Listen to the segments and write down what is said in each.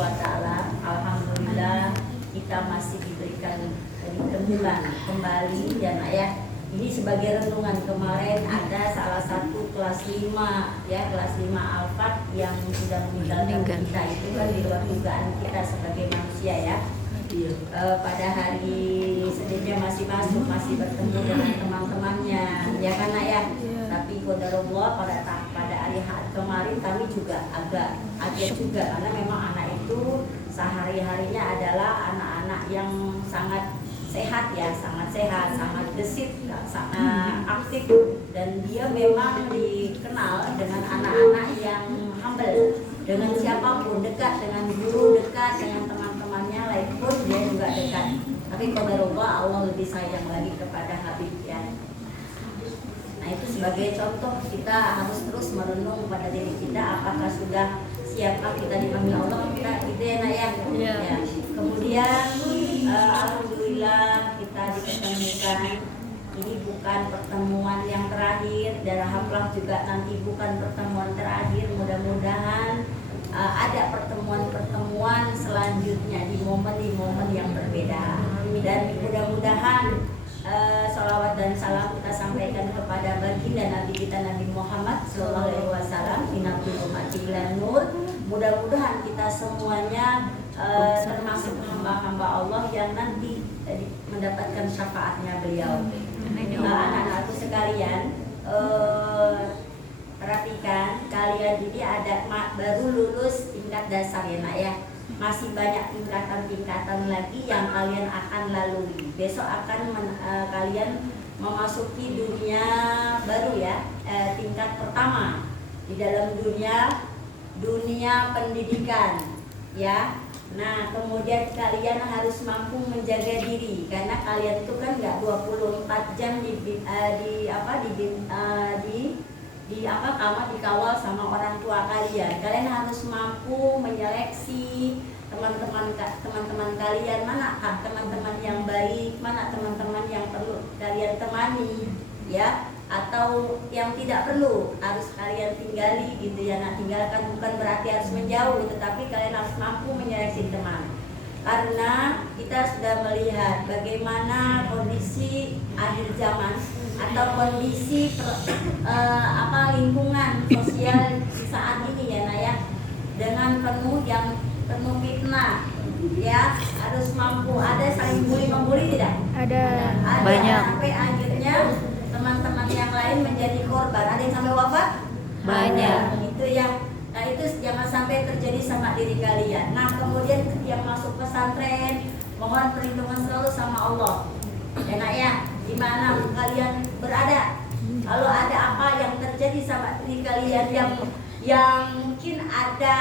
wa Ta'ala, alhamdulillah kita masih diberikan kemudahan kembali ya nak ya. Ini sebagai renungan, kemarin ada salah satu kelas 5 ya, kelas 5 Al-Fat yang sudah meninggalkan kita. Itu kan di luar dugaan kita sebagai manusia ya. Pada hari Seninnya masih masuk, masih bertemu dengan teman-temannya ya kan nak ya. Tapi qadarullah pada hari kemarin kami juga agak juga, karena memang anak itu sehari-harinya adalah anak-anak yang sangat sehat ya, sangat sehat, sangat gesit, sangat aktif, dan dia memang dikenal dengan anak-anak yang humble, dengan siapapun dekat, dengan guru dekat, dengan teman-temannya lain pun dia juga dekat. Tapi qadarullah Allah lebih sayang lagi kepada Habib ya. Nah itu sebagai contoh, kita harus terus merenung pada diri kita, apakah sudah siapkah kita dipanggil Allah, kita gitu ya nak ya. Ya. Kemudian alhamdulillah kita dipertemukan. Ini bukan pertemuan yang terakhir, dan alhamdulillah juga nanti bukan pertemuan terakhir. Mudah-mudahan ada pertemuan-pertemuan selanjutnya di momen yang berbeda. Dan mudah-mudahan salawat dan salam kita sampaikan kepada baginda Nabi kita Nabi Muhammad SAW, Nabiul Ummatilan Nur. Mudah-mudahan kita semuanya termasuk hamba-hamba Allah yang nanti mendapatkan syafaatnya beliau. Anak-anakku sekalian, perhatikan, kalian ini ada baru lulus tingkat dasar ya nak ya. Masih banyak tingkatan-tingkatan lagi yang kalian akan lalui. Besok akan kalian memasuki dunia baru ya, tingkat pertama di dalam dunia pendidikan ya. Nah kemudian kalian harus mampu menjaga diri, karena kalian itu kan nggak 24 jam dikawal sama orang tua kalian. Kalian harus mampu menyeleksi teman-teman kalian, manakah teman-teman yang baik, mana teman-teman yang perlu kalian temani ya, atau yang tidak perlu harus kalian tinggali gitu ya. Nah tinggalkan bukan berarti harus menjauh, tetapi kalian harus mampu menyeleksi teman, karena kita sudah melihat bagaimana kondisi akhir zaman atau kondisi lingkungan sosial di saat ini ya Naya, dengan penuh fitnah ya. Harus mampu, ada saling membuli tidak? Ada banyak. Sampai akhirnya teman-teman yang lain menjadi korban. Ada yang sampai wafat? Banyak. Itu ya. Nah itu jangan sampai terjadi sama diri kalian. Nah kemudian yang masuk pesantren, mohon perlindungan selalu sama Allah. Enak ya, di mana kalian berada. Kalau ada apa yang terjadi sama diri kalian yang mungkin ada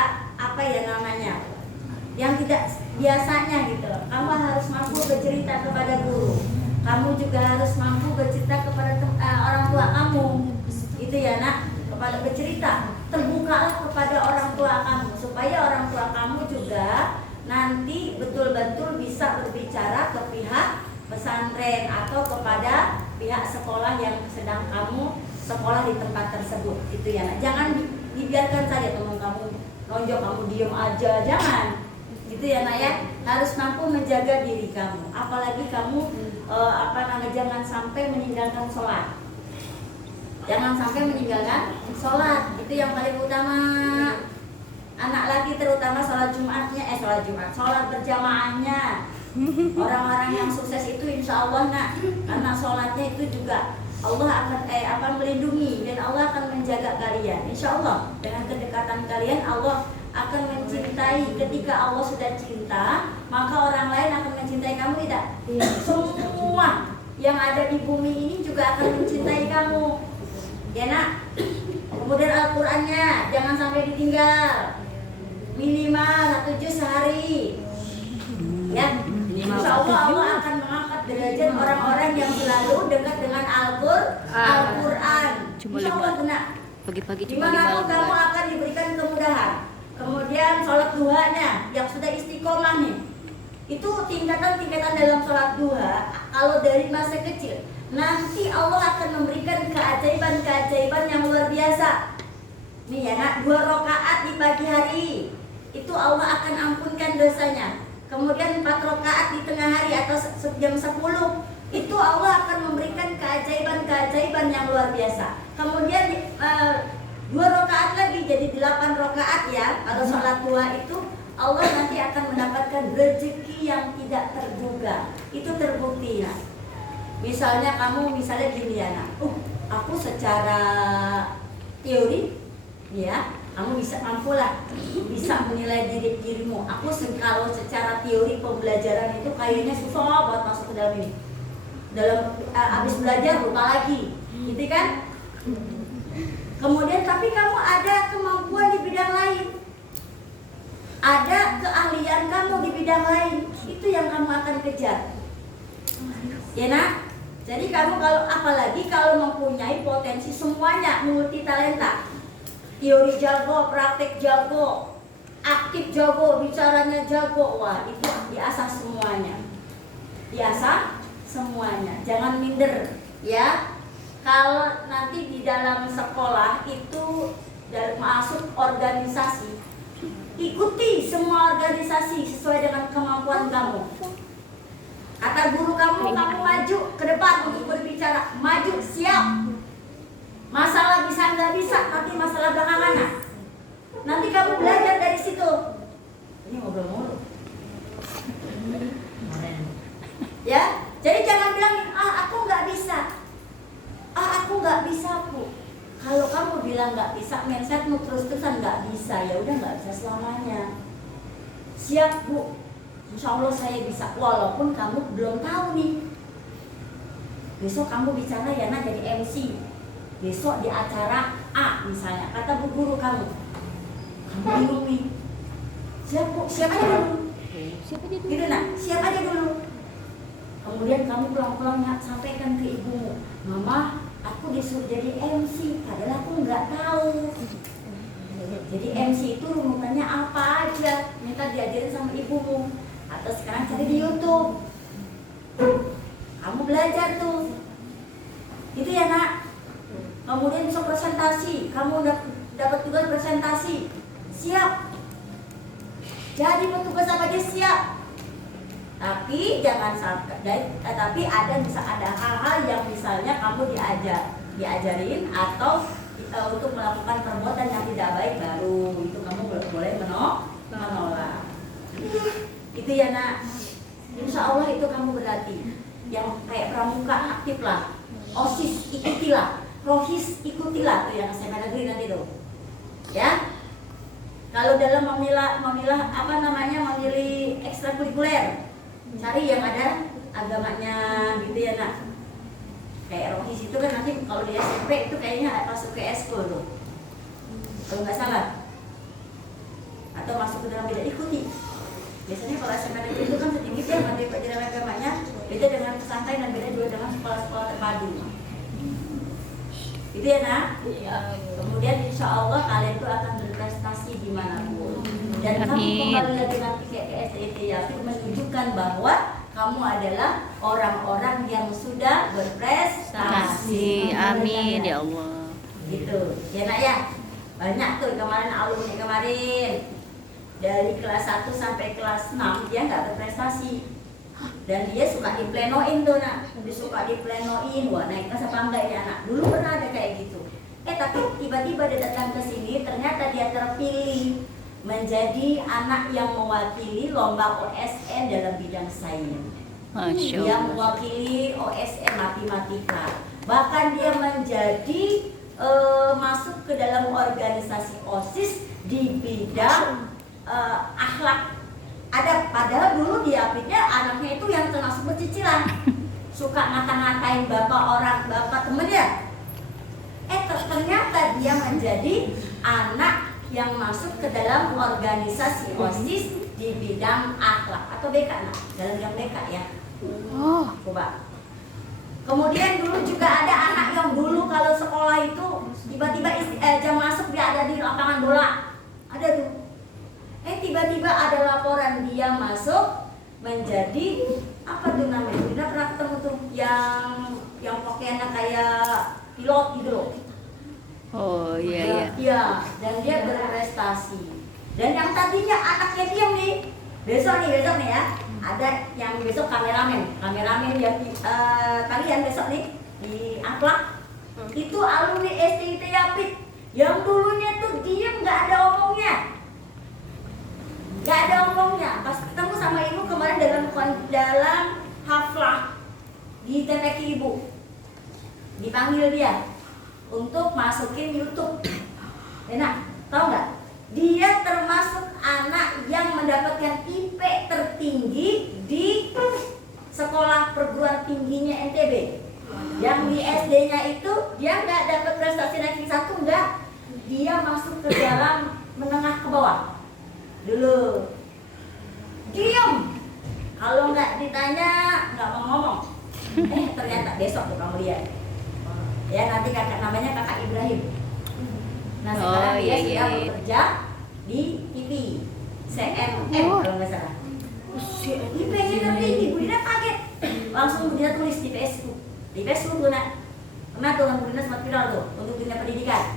yang tidak biasanya gitu, kamu harus mampu bercerita kepada guru. Kamu juga harus mampu bercerita kepada orang tua kamu. Itu ya nak, kepada bercerita. Terbukalah kepada orang tua kamu, supaya orang tua kamu juga nanti betul-betul bisa berbicara ke pihak pesantren atau kepada pihak sekolah yang sedang kamu sekolah di tempat tersebut. Itu ya nak. Jangan dibiarkan saja teman kamu nonjok, kamu diem aja, jangan. Gitu ya nak ya. Harus mampu menjaga diri kamu. Apalagi kamu jangan sampai meninggalkan sholat. Jangan sampai meninggalkan sholat. Itu yang paling utama. Anak laki terutama sholat berjamaahnya. Orang-orang yang sukses itu insya Allah nak, karena sholatnya itu juga Allah akan melindungi, dan Allah akan menjaga kalian. Insya Allah dengan kedekatan kalian Allah akan mencintai. Ketika Allah sudah cinta, maka orang lain akan mencintai kamu tidak? Semua yang ada di bumi ini juga akan mencintai kamu ya nak. Kemudian Al-Qur'annya jangan sampai ditinggal, minimal 1 juz sehari ya. Insya Allah akan mengangkat derajat orang-orang yang selalu dekat dengan Al-Quran. Insya Allah benar. Pagi-pagi dimanapun kamu akan diberikan kemudahan. Kemudian sholat duhanya yang sudah istiqomah nih, itu tingkatan-tingkatan dalam sholat duha. Kalau dari masa kecil, nanti Allah akan memberikan keajaiban-keajaiban yang luar biasa. Nih ya nak, 2 rakaat di pagi hari, itu Allah akan ampunkan dosanya. Kemudian 4 rakaat di tengah hari atau jam 10, itu Allah akan memberikan keajaiban-keajaiban yang luar biasa. Kemudian 2 rakaat lagi jadi 8 rakaat ya. Kalau sholat duha itu Allah nanti akan mendapatkan rezeki yang tidak terduga. Itu terbukti ya. Misalnya kamu gini ya nak, aku secara teori ya, kamu bisa mampu lah, bisa menilai dirimu. Aku kalau secara teori pembelajaran itu kayaknya susah buat masuk ke dalam ini. Habis belajar lupa lagi, gitu kan? Kemudian tapi kamu ada kemampuan di bidang lain, ada keahlian kamu di bidang lain, itu yang kamu akan kejar, ya nak? Jadi kamu apalagi kalau mempunyai potensi semuanya, multi talenta, teori jago, praktek jago, aktif jago, bicaranya jago, wah itu diasah semuanya, jangan minder ya. Kalau nanti di dalam sekolah itu masuk organisasi, ikuti semua organisasi sesuai dengan kemampuan kamu. Kata guru kamu maju ke depan untuk berbicara, maju, siap. Masalah bisa nggak bisa, nanti masalah belakangan. Nanti kamu belajar dari situ. Ini ngobrol mulu. Ya, jadi jangan bilang, aku nggak bisa. Aku nggak bisa bu. Kalau kamu bilang nggak bisa, mindsetmu terus-terusan nggak bisa, ya udah nggak bisa selamanya. Siap bu. Insya Allah saya bisa, walaupun kamu belum tahu nih. Besok kamu bicara ya nak jadi MC. Besok di acara A misalnya, kata bu guru kamu bingung nih. Siap bu, siap aja dulu. Gitu nak, siap aja dulu. Kemudian kamu pulang-pulang sampaikan ke ibumu, mama, aku disuruh jadi MC, padahal aku nggak tahu. Jadi MC itu runutannya apa aja, minta diajarin sama ibumu. Atau sekarang cari di YouTube, kamu belajar tuh, itu ya nak. Kemudian besok presentasi, kamu dapat tugas presentasi, siap. Jadi petugas apa aja siap. Tapi jangan sampai, tapi ada hal-hal yang misalnya kamu diajarin atau untuk melakukan perbuatan yang tidak baik, baru itu kamu boleh menolak. Itu ya nak. Insya Allah itu kamu berlatih. Yang kayak pramuka aktif lah, OSIS ikutilah, rohis ikutilah tuh yang SMA negeri nanti tuh. Ya. Kalau dalam memilih ekstrakurikuler, cari yang ada agamanya gitu ya nak. Kayak rohis itu kan nanti kalau di SMP itu kayaknya masuk ke eskul tuh, kalau nggak salah, atau masuk ke dalam bidang ikuti. Biasanya kalau SMA negeri itu kan sedikit ya materi pelajaran agamanya, beda dengan pesantren dan beda juga dengan sekolah-sekolah terpadu. Itu ya nak. Kemudian insya Allah kalian itu akan berprestasi dimanapun. Dan kamu kembali lagi nanti ke SDT ya, menunjukkan bahwa kamu adalah orang-orang yang sudah berprestasi. Amin ya Allah. Gitu ya nak ya. Banyak tuh kemarin alumni kemarin dari kelas 1 sampai kelas 6 dia nggak berprestasi, dan dia suka diplenoin tuh nak, dia suka diplenoin, wah naik kelas apa enggak ya anak. Dulu pernah ada kayak gitu, tapi tiba-tiba dia datang ke sini, ternyata dia terpilih menjadi anak yang mewakili lomba OSN dalam bidang sains. Dia mewakili OSN matematika, bahkan dia menjadi masuk ke dalam organisasi OSIS di bidang akhlak ada. Padahal dulu dia pikir anaknya itu yang termasuk bercicilan, suka ngata-ngatain bapak temennya. Ternyata dia menjadi anak yang masuk ke dalam organisasi OSIS di bidang akhlak atau BK, nah dalam bidang BK ya. Coba. Kemudian dulu juga ada anak yang dulu kalau sekolah itu tiba-tiba jam masuk dia ada di lapangan bola, ada tuh. Tiba-tiba ada laporan dia masuk menjadi apa tuh namanya? Kita pernah ketemu tuh yang pakaiannya kayak pilot gitu loh. Oh iya. Iya, dan dia berprestasi. Dan yang tadinya anaknya diam nih, besok nih ya, ada yang besok kameramen yang kalian besok nih di Akhlak itu alumni STIT Yapit yang dulunya tuh diem nggak ada omongnya, pas ketemu sama ibu kemarin dalam haflah di TPQ ibu dipanggil dia untuk masukin YouTube. Enak, tahu nggak? Dia termasuk anak yang mendapatkan IP tertinggi di sekolah perguruan tingginya NTB. Yang di SD-nya itu dia nggak dapat prestasi ranking 1, enggak. Dia masuk ke dalam menengah ke bawah. Dulu diem. Kalau nggak ditanya nggak mau ngomong. Ternyata besok tuh kamu lihat. Ya nanti namanya kakak Ibrahim. Nah sekarang dia sudah bekerja di TV CNN kalau nggak salah. IP-nya tertinggi, Bu Dina kaget. Langsung Bu Dina tulis di Facebook. Di Facebook tuh pernah tuh Bu Dina sempat viral tuh untuk dunia pendidikan.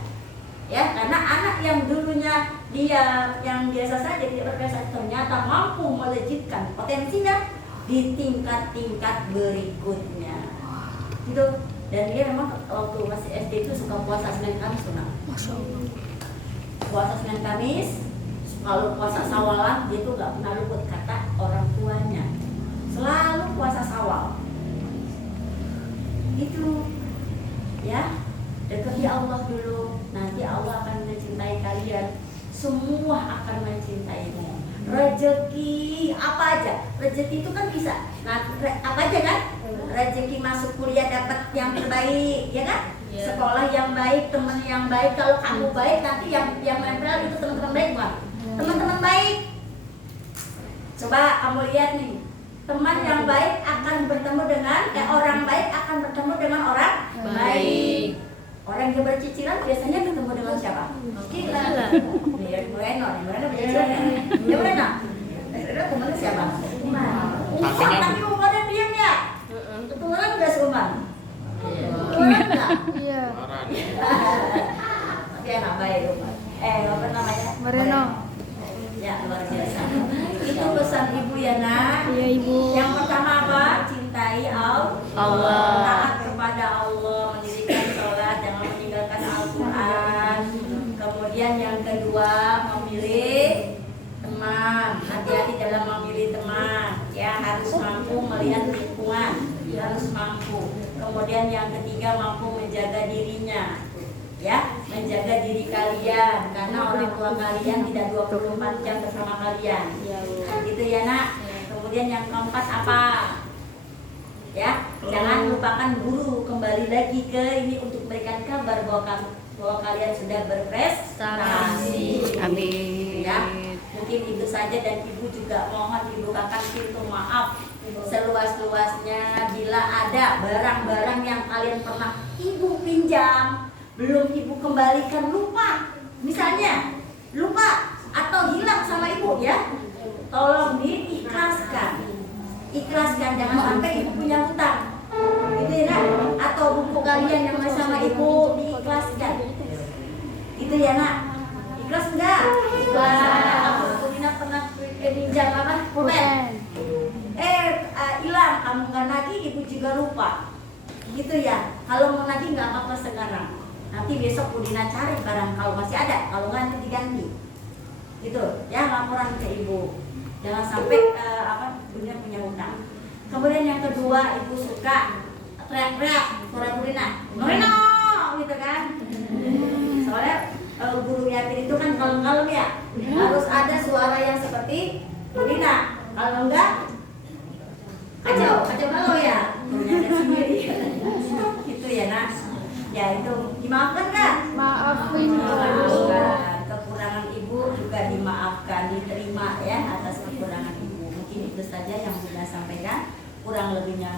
Ya karena anak yang dulunya dia yang biasa saja tidak berprestasi ternyata mampu melejitkan potensinya di tingkat-tingkat berikutnya. Gitu. Dan dia memang waktu masih SD itu suka puasa Senin Kamis tuh. Masya Allah. Puasa Senin Kamis, kalau puasa Sawalan dia tuh gak pernah luput kata orang tuanya. Selalu puasa Sawal. Itu ya, dekati Allah dulu. Nanti Allah akan mencintai kalian. Semua akan mencintaimu. Rezeki apa aja? Rezeki itu kan bisa. Nah, apa aja kan? Rezeki masuk kuliah dapat yang terbaik, ya kan? Sekolah yang baik, teman yang baik. Kalau kamu baik, nanti yang nempel itu teman-teman baik, bukan? Teman-teman baik. Coba kamu lihat nih, teman yang baik akan bertemu dengan orang baik akan bertemu dengan orang baik. Orang yang bercicilan biasanya ketemu dengan siapa? Gila. Moreno bercicilan ya? Ya Moreno. Temennya siapa? Umar, tapi Umarnya diam ya? Kebetulan udah seumur. Iya. Tapi anak baik Umar. Apa namanya? Moreno. Ya luar biasa. Itu pesan ibu ya nak. Iya ibu. Yang pertama apa? Cintai Allah. Taat kepada Allah, mendirikan sholat, jangan meninggalkan Al-Quran. Kemudian yang kedua memilih teman. Hati-hati dalam memilih teman. Ya harus mampu melihat lingkungan. Harus mampu. Kemudian yang ketiga mampu menjaga dirinya. Ya, menjaga diri kalian karena orang tua kalian tidak 24 jam bersama kalian. Gitu ya nak. Kemudian yang keempat apa? Ya, jangan lupakan guru. Kembali lagi ke ini untuk memberikan kabar bahwa kalian sudah berprestasi. Amin. Ya, mungkin itu saja dan ibu juga mohon dibukakan pintu maaf seluas-luasnya bila ada barang-barang yang kalian pernah ibu pinjam belum ibu kembalikan, lupa misalnya lupa atau hilang sama ibu ya, tolong diikhlaskan, jangan sampai ibu punya hutang gitu ya nak, atau buku kalian yang masih sama ibu diikhlaskan gitu ya nak. Ikhlas enggak? Ikhlas. Aku Dina pernah pinjam apa? Pulpen. Hilang, kamu nggak nagih, ibu juga lupa gitu ya. Kalau mau nagih nggak apa-apa sekarang, nanti besok Bu Dina cari barang kalau masih ada, kalau nggak nanti diganti gitu ya. Laporan ke ibu, jangan sampai Dina punya hutang. Kemudian yang kedua, ibu suka teriak-teriak suara Bu Dina, Moreno gitu kan. Soalnya kalau guru Yapin itu kan kalem-kalem ya, harus ada suara yang seperti Bu Dina. Kalau enggak kacau balau ya, punya sendiri gitu ya nak. Ya itu dimaafkan kan? Maafin. Kekurangan ibu juga dimaafkan, diterima ya atas kekurangan ibu. Mungkin itu saja yang Bunda sampaikan, kurang lebihnya